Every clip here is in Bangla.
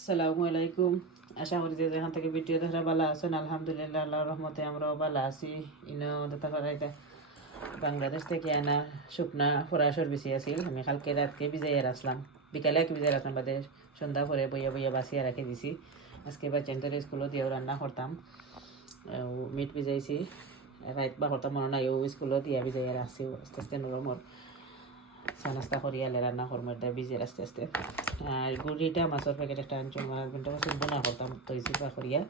আসসালামু আলাইকুম। আশা করি যে যেখান থেকে ভিডিও দেখা ভালো আছেন, আলহামদুলিল্লাহ, আল্লাহর রহমতে আমরাও ভালো আছি। ইনো দেখা বাংলাদেশ থেকে আনা শুকনা ফরাসর বেশি আছিল। আমি কালকে রাতকে ভিজাইয়া রাখলাম বিকালে এক ভিজাই রাখলাম বাদে সন্ধ্যা পরে বইয়া বইয়া বাসিয়া রাখি দিছি। আজকে বাচ্চাদের স্কুলও দিয়েও রান্না করতাম। মিট ভিজাইছি। রাত বা করতাম মনে নাই, ও স্কুলও দিয়া ভিজাইয়া রাখছি আস্তে আস্তে নরমর নাস্তা আলে রান্না করব এটা ভিজে আস্তে আস্তে। আর গুড়িটা মাছের প্যাকেট একটা আনছো আমার হাজবেন্ডটা বছর বোনা করতাম, তো চিপা করিয়া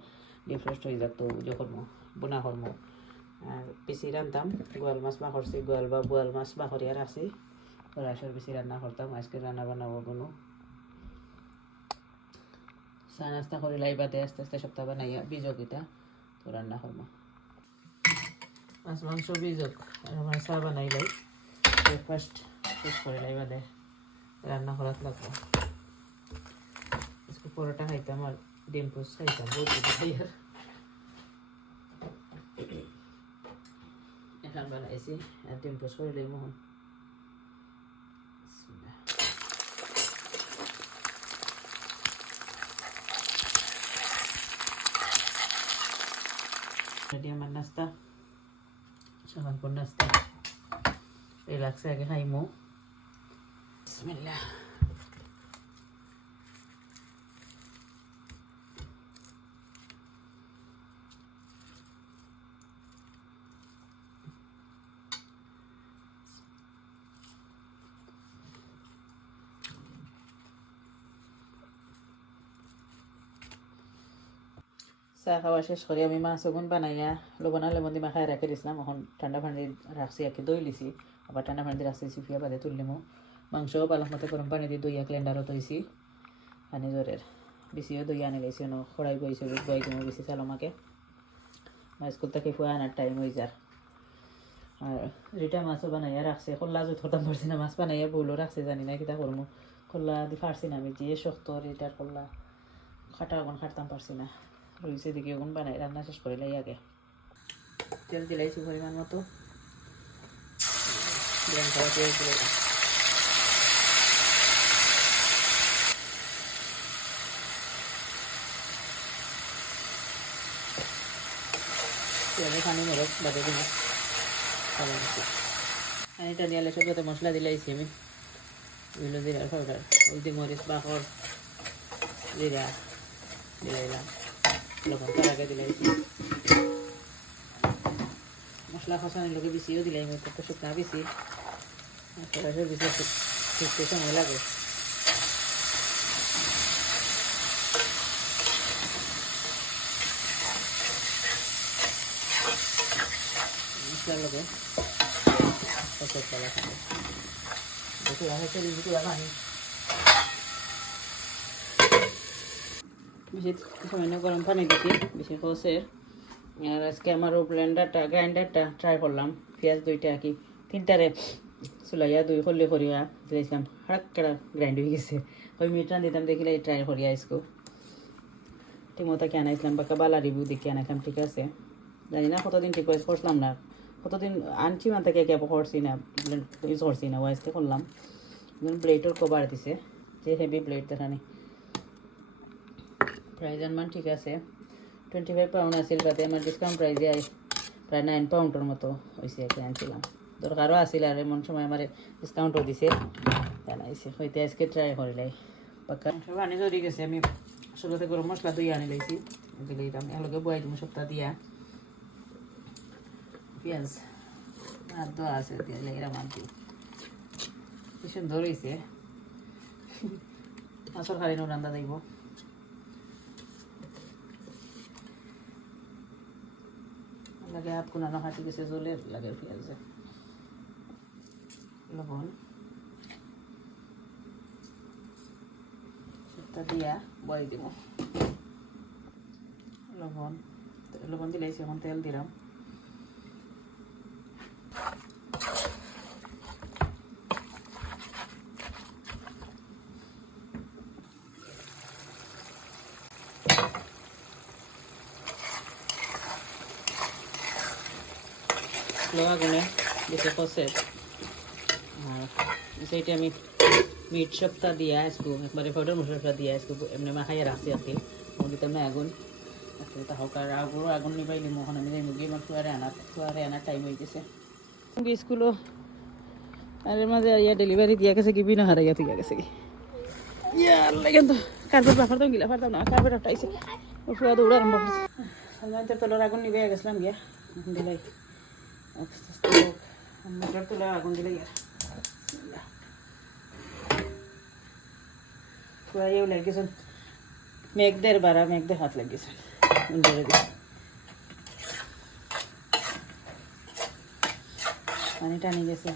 ডিফ্রস্ট হয়ে যাত যে করব বোনা করব আর বেশি রান্তাম, গোয়াল মাছ বা করছি, গোয়াল বা বোয়াল মাছ বা করিয়া রাখছি। রাসের বেশি রান্না করতাম, আজকে রান্না বানাবো কোনো। চা নাস্তা করে লাইবাতে আস্তে আস্তে সপ্তাহ বানাইয়া বীজক এটা তো রান্না করব মাছ মাংস বীজক, আর আমার চা বানাই লাই ব্রেকফাস্ট শেষ করে লাইবা দে রান্না করাত লাগবো। আজকে পরোটা খাইতাম আর ডিম পোস্ট খাইতাম, বহুত খাই আর। এখন বানাইছি আর ডিম পোস্ট করে লই মোহন বিসমিল্লাহ। আমার নাস্তা। সকালপুর নাস্তা। রিল্যাক্সে আগে খাইমু। বিসমিল্লাহ চাহ খাওয়া শেষ করে আমি মাছ ওগুন বানাইয়া লবণা লেমন দিয়ে মাখায় রাখি দিছিলাম এখন ঠান্ডা পানি রাখছি একে দই লিছি আবার ঠান্ডা পানি দিয়ে রাখছি চিপিয়া বাদে তুললিমো মাংস পালক মতো গরম পানি দিয়ে দইয়া ক্লেন্ডারও তৈছি পানি জোরের বেশিও দই আনি লাইছি ন খড়াই বইছে বই তুমি বেশি চাল আমাকে। স্কুল থেকে ফুয়া আনার টাইম হয়ে যার আর রিটা মাছও বানাইয়া রাখছে খোল্লা জুত হতাম পারছি না, মাছ বানাইয়া বউলো রাখছে জানি না কিতা করব খোল্লা দি পারছি না, আমি যে শক্ত রিটার খোল্লা খাটা ওগুন খাটতাম পারছি না। রয়েছে দিকে ওগুন বানাই রান্না শেষ করে লাই আগে তেল দিলাইছি পরিমাণ মতো। খাওয়া পেঁয়াজ দিলাম তেলে পানি মেরে বাদে দিন পানিটা নিয়ে আলে সবতে মশলা দিলাইছি আমি ওইগুলো জিরার পাউডার ওই যে মরিচ বাকর জিরা দিলাইলাম লবণ তার আগে দিলাইছি মশলা খসানোর লোকে বেশিও দিলাই মই তো শুকনা বেশি সরাসরি বেশি শুকতে সময় লাগে মশলার লগে কষে ফেলা খাবে দেখি হয়েছে রিজিকে পানি বেশি সামান্য গরম পানি দিছি বেশি কষের আর আজকে আমার ও ব্লেন্ডারটা গ্রাইন্ডারটা ট্রাই করলাম পেঁয়াজ দুইটা কি তিনটারে চুলাইয়া দুই করলে করিয়া দিয়েছিলাম হাড়াক কেড়া গ্রাইন্ড হয়ে গেছে ওই মিটান দিতাম দেখিলে ট্রাই করিয়া আইসকো ঠিকমতো কে আনাইছিলাম বাকা বালা রিভিউ দেখে আনাইলাম ঠিক আছে জানি না কতদিন ঠিক ওয়াইজ করছিলাম না কতদিন, আনছি মান থেকে কে করছি না ইউজ করছি না ওয়াইজকে করলাম। ব্লেডের কভার দিছে, যে হেভি ব্লেড দেখানি প্রাইজ মান ঠিক আছে। টোয়েন্টি ফাইভ পাউন্ড আছিল তাতে, আমার ডিসকাউন্ট আই, প্রায় নাইন পাউন্ডের মতো হয়েছে একে আনছিলাম। দরকারও আছিল আর এমন সময় আমার ডিসকাউন্টও দিছে। জানাইছে হইতে আজকে ট্রাই করিলাই সব আনি ধরে গেছে আমি শুরুতে গরম মশলা দুই আনি লাইছি। দিলে আমি এলগে বয়াই দিব, সপ্তাহ দিয়া। পেঁয়াজ আর দেওয়া আছে দিলে এরা মানছি কি সুন্দর হয়েছে নো রান্না দেখব লাগে হাত কোনানো হাঁটি গেছে জ্বলে লাগে পেঁয়াজে। লবণ। সেটা দিয়া বয় দিব। লবণ। লবণ দিলাইছি এখন তেল দিলাম। স্লো আগুনে বেশি কষে আর সেইটা আমি মিট সপ্তাহ দিয়া আজকু একবারে পাউডার মশলা দিয়া আজকু এমনি মাখাইয়া রাখছি কি মুরগিতে আমি আগুন। একটু তাহক আর আগুন আগুন নিবাইলি মোহন আমি যাই মুরগি আমার ফুয়ারে আনার ফুয়ারে আনার টাইম হয়ে গেছে। মুরগি স্কুলও আর মাঝে ইয়া ডেলিভারি দিয়া গেছে কি, বিনা হারাইয়া তুই গেছে কি? ইয়া লাগেন তো কার্পেট তো গিলা পারতাম না কার্পেট আটাইছে ফুয়া দৌড় আরম্ভ করছে পেলোর আগুন নিবে গেছিলাম গিয়া দিলাই মোটর তুলে আগুন দিলে গিয়া ফুয়াইও লাগিয়েছেন মেঘদের বাড়া মেঘদের হাত লাগিয়েছেন উন্ডরে দিয়ে পানি টানি গেছে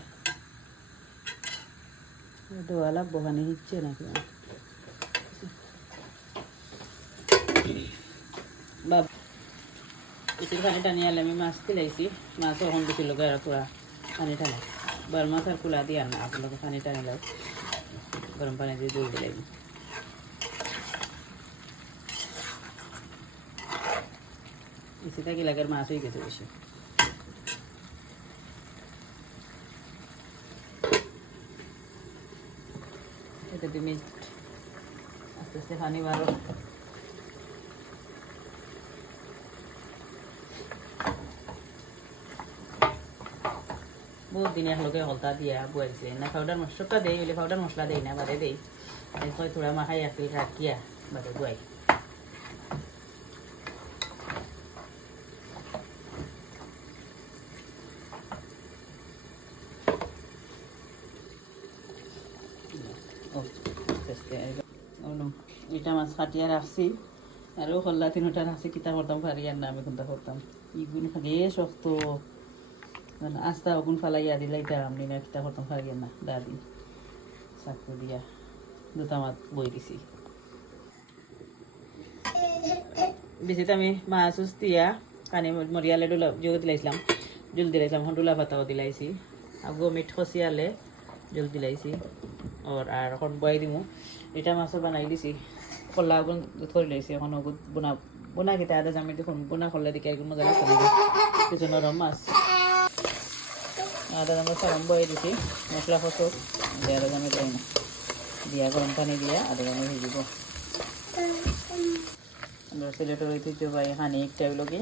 দোয়ালা বহানি হিচ্ছে নাকি বাব ইতির পানি টানি আলে আমি মাছ দিলাইছি মাছ ওখান দিছিল গাড়া পুরা পানি টানে। বার মাছ আর কুলা দিয়ে না আপনাকে পানি টানি লাও গরম পানি দিয়ে ধুয়ে দিলাই ইসে থাকি লাগার মাছ হয়ে গেছে বেশি এটা দু মিনিট আস্তে আস্তে পানি বারো বহুত দিন একলগে হলতা দিয়া বুয়াইছে না পাউডার মশলা দেই বলে পাউডার মশলা দেই না বাদে দেই। এরপর থোড়া মাখাই রাখি রাখিয়া বাদে বুয়াই এটা মাছ কাটিয়া রাখছি আৰু হল্লা তিনোটা রাখছি কিতা করতাম পারি আর না আমি কোনটা করতাম ইগুন খালি শক্ত আস্তা ওগুন ফালাইয়া দিলাইটা আমি না কিতা করতাম আর না দাদি চাকু দিয়া দুটা মাছ বই দিছি বেশিতে আমি মাছ উস দিয়া কানি মরিয়ালে ডুলা যোগ দিলাইছিলাম জুল দিলাইছিলাম এখন ডুলা পাতাও দিলাইছি আগো মিঠ খসিয়ালে জল দিলাইছি ওর আর এখন বয়াই দিমু এটা মাছও বানাই দিছি কলা আগুন থৈ লাইছি এখন ওগুন বোনা বোনা কেইটা আদা জামি দেখোন বোনা করলে দেখি একদম মজা লাগছে কিছু নরম মাছ আদা জামি সরম বয়ে দিছি, মশলা ফসক দিয়ে আদা জামি দেয় না। দিয়া গরম পানি দিয়া আদা জামি ভিজিব আমরা সিলেটের ঐতিহ্যবাহী হানি একটা হইল কি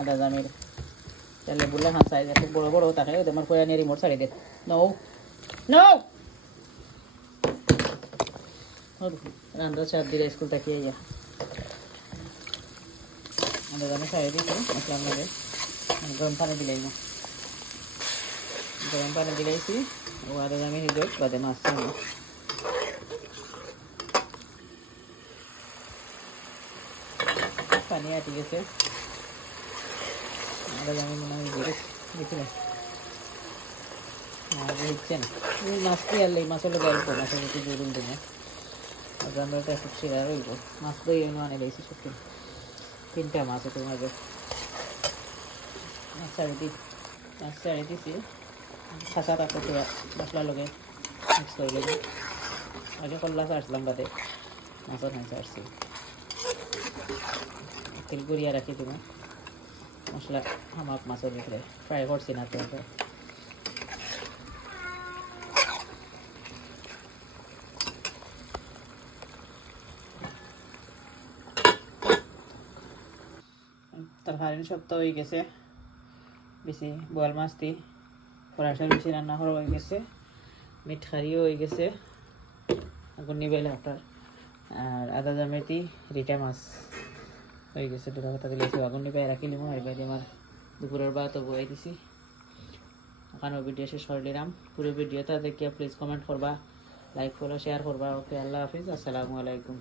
আদা জামির তাহলে বললে হাঁ সাইজ একটু বড় বড় থাকে আমার কয়া নিয়ে রিমোট ছাড়ি দে। নো নো রান্না চার দিলে স্কুল থেকে ইয়া আমাদের আমি খাইয়ে দিয়েছি মশলার মধ্যে গরম পানি দিলাই না গরম পানি দিলাইছি ও আদা আমি হিজোক বাদে মাছ পানি আটি গেছে আদা আমি মনে হয় দেখি না আর হচ্ছে না এই মাছ দিয়ে আনলে এই মাছ হলো গল্প মাছের মধ্যে জরুন দেবো আর রান্নাটা খুব সেরা রইব মাছ দই আমি আনে লাইছি সত্যি তিনটা মাছ আছে মাঝে মাছ ছাড়ি দি মাছ ছাড়ি দিছি খাসা তাকে পুরা মশলা লগে মিক্স করে লগে আগে কল্লা ছাড়ছিলাম বাদে মাছও নাই ছাড়ছি তেল গড়িয়া রাখি দিব মশলা হামাক মাছের ভিতরে ফ্রাই করছি না তো এখন। তরকারি সপ্তাহ হয়ে গেছে বেশি বোয়াল মাছ দি ফরাসের বেশি রান্না করা হয়ে গেছে। মিট খারিও হয়ে গেছে। আগুন নিবেলে আপনার আর আদা জামেতি, রিটা মাছ হয়ে গেছে। দুটা কথা দিলেছি আগুন নিবাই রাখিলিম আর বাইরে আমার দুপুরের ভাতও বয়ে দিছি। ওখানেও ভিডিও শেষ করে দিলাম পুরো ভিডিওটা দেখিয়া প্লিজ কমেন্ট করবা লাইক ফলো শেয়ার করবা। ওকে আল্লাহ হাফিজ। আসসালামু আলাইকুম।